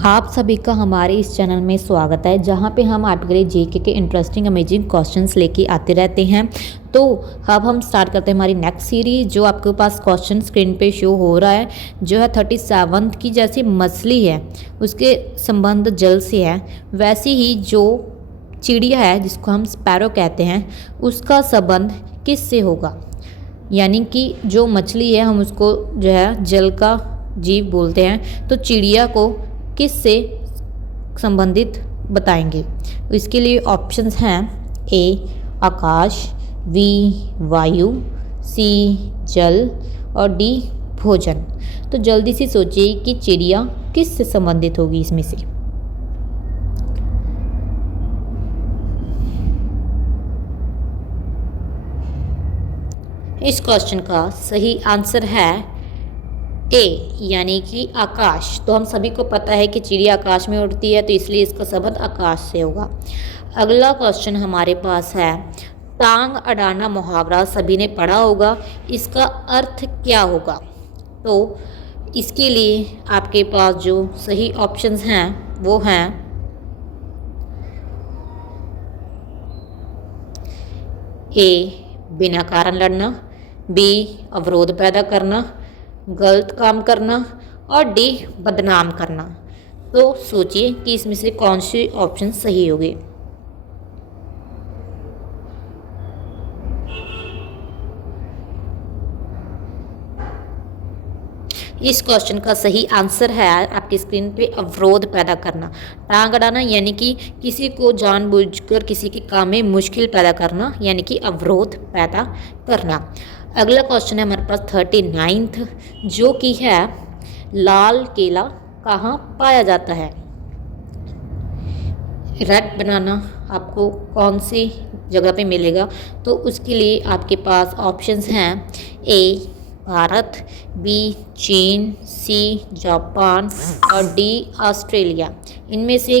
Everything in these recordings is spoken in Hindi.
आप सभी का हमारे इस चैनल में स्वागत है, जहां पे हम आपके लिए जीके के इंटरेस्टिंग अमेजिंग क्वेश्चंस लेके आते रहते हैं। तो अब हम स्टार्ट करते हैं हमारी नेक्स्ट सीरीज। जो आपके पास क्वेश्चन स्क्रीन पे शो हो रहा है, जो है 37 की जैसी मछली है उसके संबंध जल से है, वैसी ही जो चिड़िया है जिसको हम स्पैरो कहते हैं उसका संबंध किस से होगा। यानी कि जो मछली है हम उसको जो है जल का जीव बोलते हैं, तो चिड़िया को किस से संबंधित बताएंगे। इसके लिए ऑप्शंस हैं ए आकाश, बी वायु, सी जल और डी भोजन। तो जल्दी से सोचिए कि चिड़िया किस से संबंधित होगी इसमें से। इस क्वेश्चन का सही आंसर है ए यानी कि आकाश। तो हम सभी को पता है कि चिड़िया आकाश में उड़ती है, तो इसलिए इसका संबंध आकाश से होगा। अगला क्वेश्चन हमारे पास है टांग अड़ाना मुहावरा सभी ने पढ़ा होगा, इसका अर्थ क्या होगा। तो इसके लिए आपके पास जो सही ऑप्शंस हैं वो हैं ए बिना कारण लड़ना, बी अवरोध पैदा करना, गलत काम करना और डी बदनाम करना। तो सोचिए कि इसमें से कौन सी ऑप्शन सही होगी। इस क्वेश्चन का सही आंसर है आपकी स्क्रीन पे अवरोध पैदा करना। टांग अड़ाना यानी कि किसी को जानबूझकर किसी के काम में मुश्किल पैदा करना, यानी कि अवरोध पैदा करना। अगला क्वेश्चन है हमारे पास 39th, जो कि है लाल केला कहाँ पाया जाता है। रेड बनाना आपको कौन सी जगह पे मिलेगा, तो उसके लिए आपके पास ऑप्शंस हैं ए भारत, बी चीन, सी जापान और डी ऑस्ट्रेलिया। इनमें से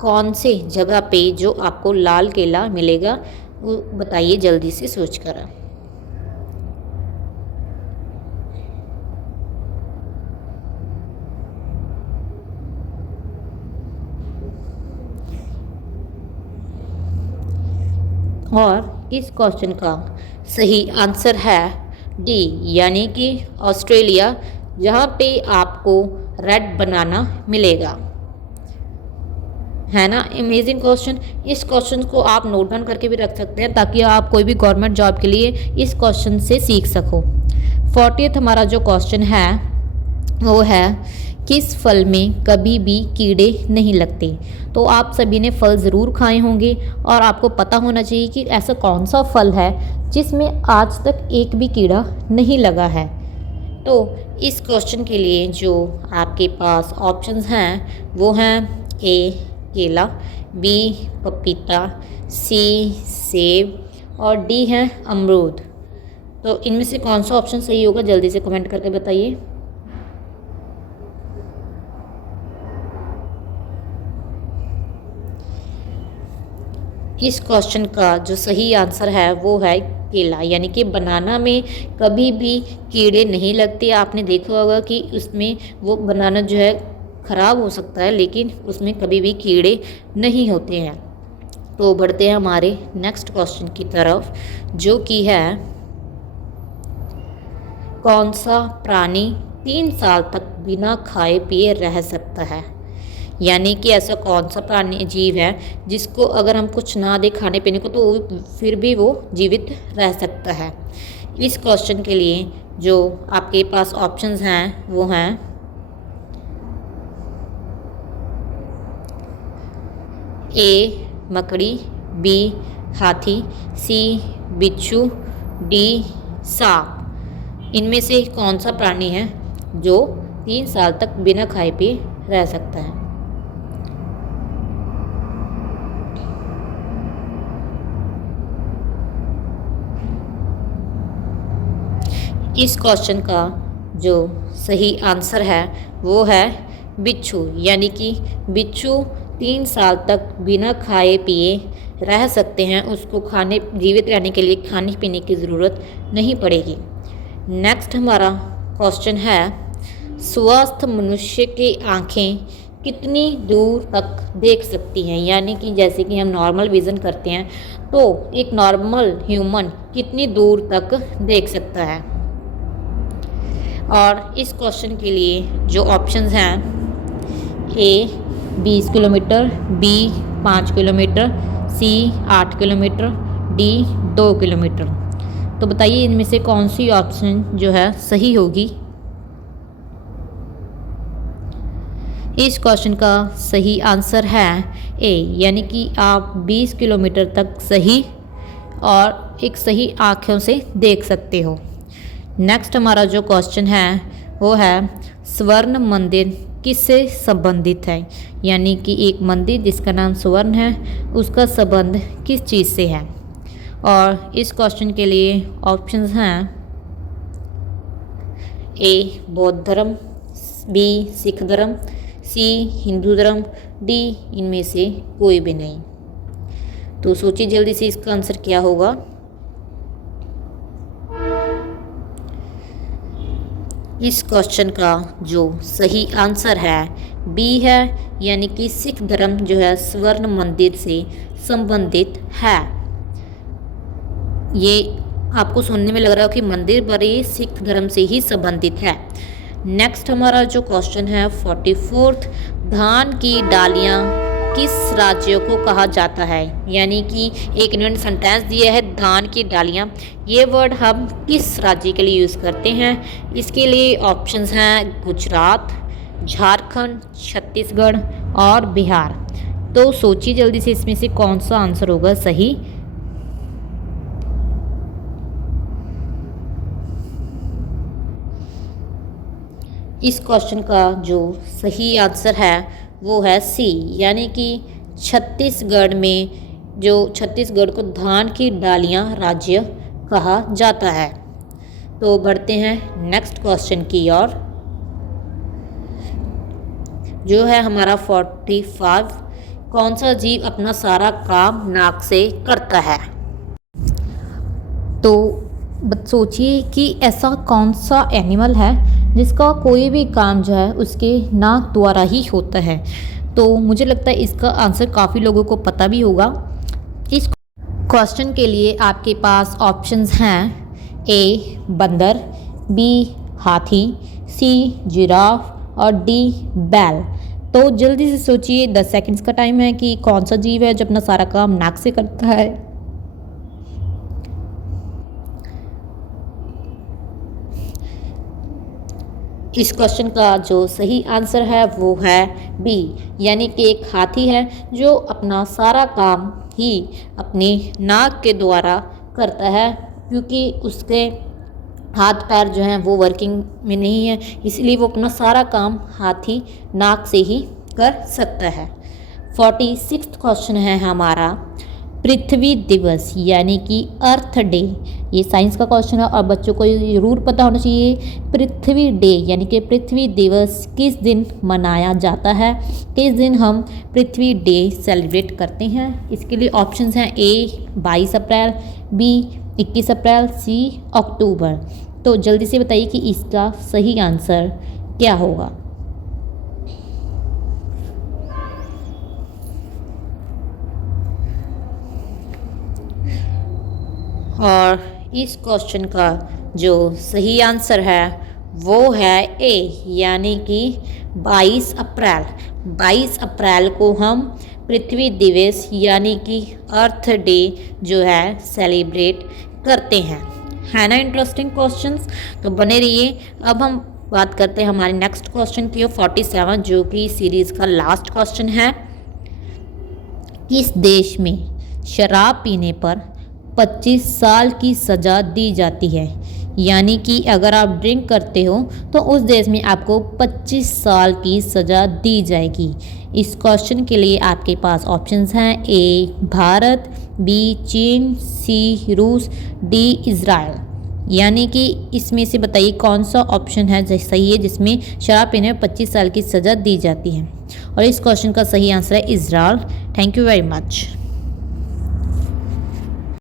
कौन से जगह पे जो आपको लाल केला मिलेगा वो बताइए जल्दी से सोचकर। और इस क्वेश्चन का सही आंसर है डी यानी कि ऑस्ट्रेलिया, जहाँ पे आपको रेड बनाना मिलेगा। है ना अमेजिंग क्वेश्चन। इस क्वेश्चन को आप नोट डाउन करके भी रख सकते हैं ताकि आप कोई भी गवर्नमेंट जॉब के लिए इस क्वेश्चन से सीख सको। 40th हमारा जो क्वेश्चन है वो है किस फल में कभी भी कीड़े नहीं लगते। तो आप सभी ने फल ज़रूर खाए होंगे और आपको पता होना चाहिए कि ऐसा कौन सा फल है जिसमें आज तक एक भी कीड़ा नहीं लगा है। तो इस क्वेश्चन के लिए जो आपके पास ऑप्शंस हैं वो हैं ए केला, बी पपीता, सी सेब और डी है अमरूद। तो इनमें से कौन सा ऑप्शन सही होगा जल्दी से कमेंट करके बताइए। इस क्वेश्चन का जो सही आंसर है वो है केला, यानी कि बनाना में कभी भी कीड़े नहीं लगते। आपने देखा होगा कि उसमें वो बनाना जो है ख़राब हो सकता है लेकिन उसमें कभी भी कीड़े नहीं होते हैं। तो बढ़ते हैं हमारे नेक्स्ट क्वेश्चन की तरफ, जो कि है कौन सा प्राणी 3 साल तक बिना खाए पिए रह सकता है। यानी कि ऐसा कौन सा प्राणी जीव है जिसको अगर हम कुछ ना दे खाने पीने को तो फिर भी वो जीवित रह सकता है। इस क्वेश्चन के लिए जो आपके पास ऑप्शंस हैं वो हैं ए मकड़ी, बी हाथी, सी बिच्छू, डी सांप। इनमें से कौन सा प्राणी है जो 3 साल तक बिना खाए पिए रह सकता है। इस क्वेश्चन का जो सही आंसर है वो है बिच्छू, यानी कि बिच्छू 3 साल तक बिना खाए पिए रह सकते हैं। उसको जीवित रहने के लिए खाने पीने की ज़रूरत नहीं पड़ेगी। नेक्स्ट हमारा क्वेश्चन है स्वस्थ मनुष्य की आँखें कितनी दूर तक देख सकती हैं, यानी कि जैसे कि हम नॉर्मल विज़न करते हैं तो एक नॉर्मल ह्यूमन कितनी दूर तक देख सकता है। और इस क्वेश्चन के लिए जो ऑप्शंस हैं, ए 20 किलोमीटर, बी 5 किलोमीटर, सी 8 किलोमीटर, डी 2 किलोमीटर। तो बताइए इनमें से कौन सी ऑप्शन जो है सही होगी। इस क्वेश्चन का सही आंसर है ए, यानी कि आप 20 किलोमीटर तक सही और एक सही आँखों से देख सकते हो। नेक्स्ट हमारा जो क्वेश्चन है वो है स्वर्ण मंदिर किससे संबंधित है, यानी कि एक मंदिर जिसका नाम स्वर्ण है उसका संबंध किस चीज़ से है। और इस क्वेश्चन के लिए ऑप्शंस हैं, ए बौद्ध धर्म, बी सिख धर्म, सी हिंदू धर्म, डी इनमें से कोई भी नहीं। तो सोचिए जल्दी से इसका आंसर क्या होगा। इस क्वेश्चन का जो सही आंसर है बी है, यानी कि सिख धर्म जो है स्वर्ण मंदिर से संबंधित है। ये आपको सुनने में लग रहा है कि मंदिर पर ये सिख धर्म से ही संबंधित है। नेक्स्ट हमारा जो क्वेश्चन है 44th, धान की डालियाँ किस राज्य को कहा जाता है, यानी कि एक इन्होंने सेंटेंस दिया है धान की डालियाँ, ये वर्ड हम किस राज्य के लिए यूज़ करते हैं। इसके लिए ऑप्शंस हैं गुजरात, झारखंड, छत्तीसगढ़ और बिहार। तो सोचिए जल्दी से इसमें से कौन सा आंसर होगा सही। इस क्वेश्चन का जो सही आंसर है वो है सी, यानी कि छत्तीसगढ़ में जो छत्तीसगढ़ को धान की डालियाँ राज्य कहा जाता है। तो बढ़ते हैं नेक्स्ट क्वेश्चन की ओर, जो है हमारा 45, कौन सा जीव अपना सारा काम नाक से करता है। तो सोचिए कि ऐसा कौन सा एनिमल है जिसका कोई भी काम जो है उसके नाक द्वारा ही होता है। तो मुझे लगता है इसका आंसर काफ़ी लोगों को पता भी होगा। इस क्वेश्चन के लिए आपके पास ऑप्शंस हैं, ए बंदर, बी हाथी, सी जिराफ और डी बैल। तो जल्दी से सोचिए, 10 सेकंड्स का टाइम है कि कौन सा जीव है जो अपना सारा काम नाक से करता है। इस क्वेश्चन का जो सही आंसर है वो है बी, यानी कि एक हाथी है जो अपना सारा काम ही अपने नाक के द्वारा करता है, क्योंकि उसके हाथ पैर जो हैं वो वर्किंग में नहीं है, इसलिए वो अपना सारा काम हाथी नाक से ही कर सकता है। 46 क्वेश्चन है हमारा पृथ्वी दिवस, यानी कि अर्थ डे। ये साइंस का क्वेश्चन है और बच्चों को ज़रूर पता होना चाहिए। पृथ्वी डे यानी कि पृथ्वी दिवस किस दिन मनाया जाता है, किस दिन हम पृथ्वी डे सेलिब्रेट करते हैं। इसके लिए ऑप्शंस हैं, ए 22 अप्रैल, बी 21 अप्रैल, सी अक्टूबर। तो जल्दी से बताइए कि इसका सही आंसर क्या होगा। और इस क्वेश्चन का जो सही आंसर है वो है ए, यानी कि 22 अप्रैल। 22 अप्रैल को हम पृथ्वी दिवस यानी कि अर्थ डे जो है सेलिब्रेट करते हैं। है ना इंटरेस्टिंग क्वेश्चंस, तो बने रहिए। अब हम बात करते हैं हमारे नेक्स्ट क्वेश्चन की, 47, जो कि सीरीज़ का लास्ट क्वेश्चन है। किस देश में शराब पीने पर 25 साल की सज़ा दी जाती है, यानी कि अगर आप ड्रिंक करते हो तो उस देश में आपको 25 साल की सज़ा दी जाएगी। इस क्वेश्चन के लिए आपके पास ऑप्शंस हैं, ए भारत, बी चीन, सी रूस, डी इज़राइल। यानी कि इसमें से बताइए कौन सा ऑप्शन है जो सही है जिसमें शराब पीने में 25 साल की सज़ा दी जाती है। और इस क्वेश्चन का सही आंसर है Israel. Thank you very much.